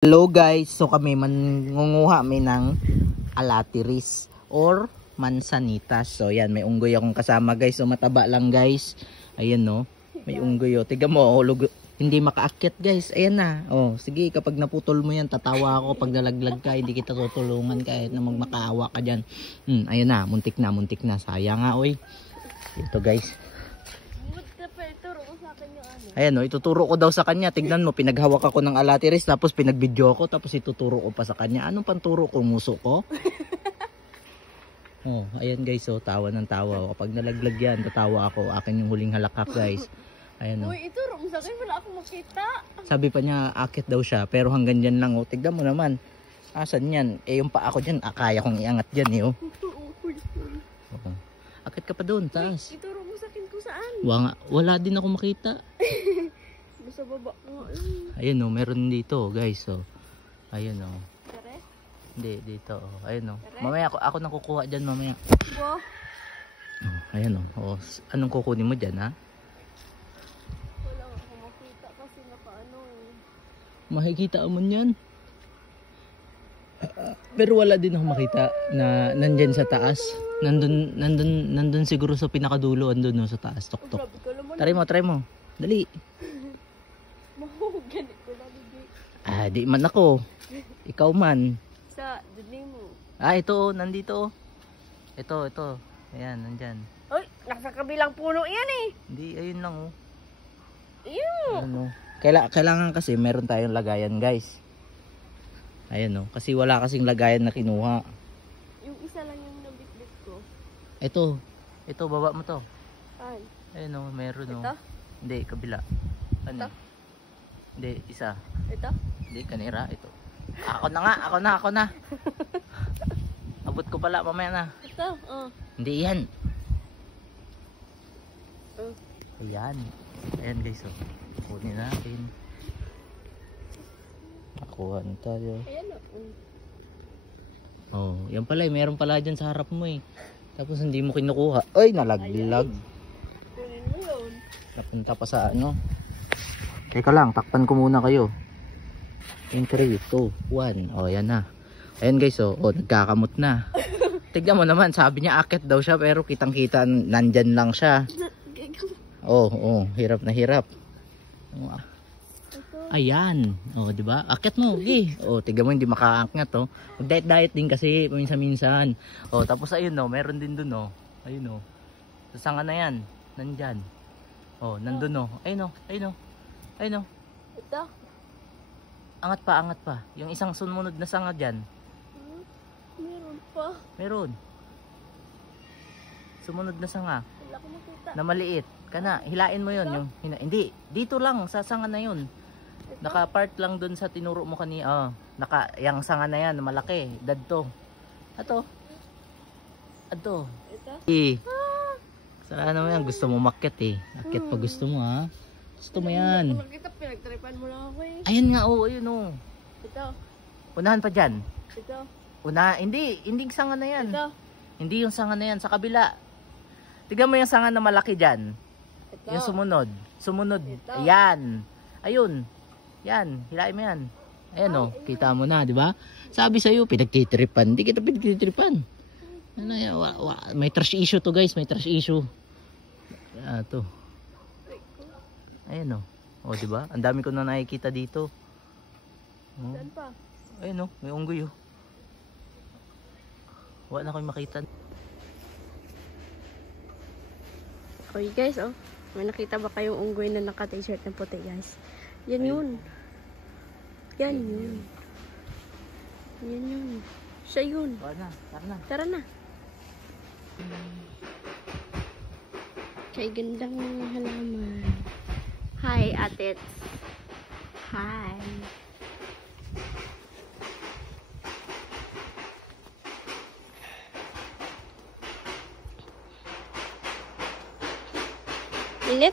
Hello guys, so kami mangunguha kami ng alatiris or mansanitas. So yan, may unggoy akong kasama guys. So mataba lang guys. Ayan no, may unggoy oh. Tiga mo, oh, hindi makaakyat guys. Ayan na. Oh, sige, kapag naputol mo yan, tatawa ako. Pag nalaglag ka, hindi kita tutulungan kahit na magmakaawa ka dyan. Ayan na, muntik na. Sayang nga oy. Ito guys. Ayan o, ituturo ko daw sa kanya. Tignan mo, pinaghawak ako ng alatiris, tapos pinagbidyo ko, tapos ituturo ko pa sa kanya. Anong panturo ko? Muso ko? Oh, ayan guys, oh, tawa ng tawa. Kapag nalaglag yan, tatawa ako. Akin yung huling halakak guys. Ayan o. Uy, ituro mo sa akin, wala akong makita. Sabi pa niya, akit daw siya, pero hanggang dyan lang. Oh. Tignan mo naman. Asan yan? Eh, yung pa ako dyan, kaya kong iangat dyan eh. Oh. Oh. Akit ka pa doon, taas. Ituro mo sa akin kung saan. Wala din ako makita. Sa baba ko. Ayun oh, meron dito guys oh. Ayun oh. Tare? Hindi dito oh. Ayun oh. Mamaya ako nang kukuha diyan mamaya. Wow. Oh, ayun oh. Oh, anong kukunin mo diyan ha? Wala akong makita kasi nakaano eh. Makikita mo niyan. Pero wala din ako makita na nandiyan sa taas. Nandun siguro sa pinakadulo andun no, sa taas tok-tok. Try mo. Dali. Ganito lang hindi. Di man ako. Ikaw man. Sa duni mo. Ito nandito. Ito. Ayan, nandyan. Uy, nasa kabilang puno yan eh. Hindi, ayun lang oh. Ew. Ano? Kailangan kasi meron tayong lagayan guys. Ayan oh, kasi wala kasing lagayan na kinuha. Yung isa lang yung nabitbit ko. Ito baba mo to. Ay. Ayun oh, meron oh. Ito? Hindi, kabila. Ano? Ito? Hindi, isa. Ito? Hindi, kanira. Ito. Ako na. Abot ko pala, mamaya na. Ito? Oh. Hindi yan. Oh. Ayan. Ayan guys oh. Kunin natin. Nakuha na tayo. Ayan Oh, yan pala eh. Meron pala dyan sa harap mo eh. Tapos hindi mo kinukuha. Ay, nalaglag. Kunin mo yun. Napunta pa sa ano. Teka lang, takpan ko muna kayo. In 3, 2, 1. O, yan na. Ayan guys, nagkakamot na. Tignan mo naman, sabi niya akit daw siya, pero kitang kita nandyan lang siya. Hirap na hirap. Ayan. Diba? Akit mo, okay. Tignan mo, hindi makaangat, Mag-diet din kasi, paminsan-minsan. Tapos ayun, meron din dun, Ayun, sa sanga na yan. Nandyan. Nandun, Ayun, Ito? Angat pa. Yung isang sumunod na sanga dyan. Meron pa. Meron. Sumunod na sanga. Wala akong makita. Na maliit. Kana, hilain mo yun. Hindi, dito lang, sa sanga na yun. Naka-part lang dun sa tinuro mo kanina. Yung sanga na yan, malaki. Dadto. Ato. Ito? Saan naman yan? Gusto mo makyat eh. Akyat pa gusto mo ha. Gusto mo yan. Makita, pinagtripan mo lang ako eh. Ayun nga ayun Ito? Unahan pa dyan. Ito? Hindi sanga na yan. Ito? Hindi yung sanga na yan, sa kabila. Tignan mo yung sanga na malaki dyan. Ito? Yung sumunod. Ito? Ayan. Ayun. Yan, hilain mo yan. Ayan kita mo na, di ba? Sabi sa'yo, pinagtitripan. Hindi kita pinagtitripan. May trash issue to guys, may trash issue. Ito. Ayan di ba? Ang dami ko na nakikita dito. Saan pa? Ayun may unggoy Wala na akong makita. Okay guys, may nakita ba kayong unggoy na naka-t-shirt na puti guys? Yan yun. Yan yun. Siya yun. Tara na. Kay gandang halaman. Hi, ate. Hi. Init.